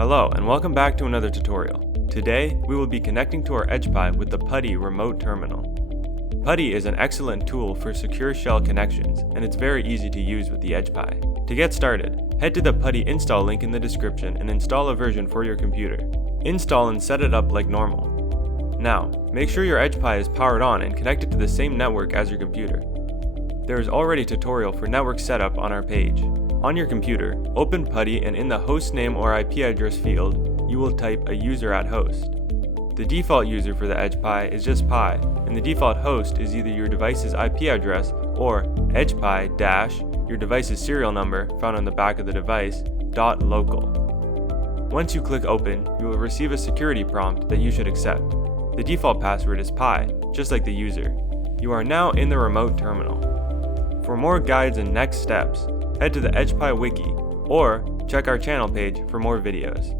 Hello and welcome back to another tutorial. Today we will be connecting to our EdgePi with the PuTTY remote terminal. PuTTY is an excellent tool for secure shell connections and it's very easy to use with the EdgePi. To get started, head to the PuTTY install link in the description and install a version for your computer. Install and set it up like normal. Now, make sure your EdgePi is powered on and connected to the same network as your computer. There is already a tutorial for network setup on our page. On your computer, open PuTTY and in the host name or IP address field, you will type a user at host. The default user for the EdgePi is just Pi, and the default host is either your device's IP address or EdgePi- your device's serial number found on the back of the device, .local. Once you click open, you will receive a security prompt that you should accept. The default password is Pi, just like the user. You are now in the remote terminal. For more guides and next steps, head to the EdgePi wiki or check our channel page for more videos.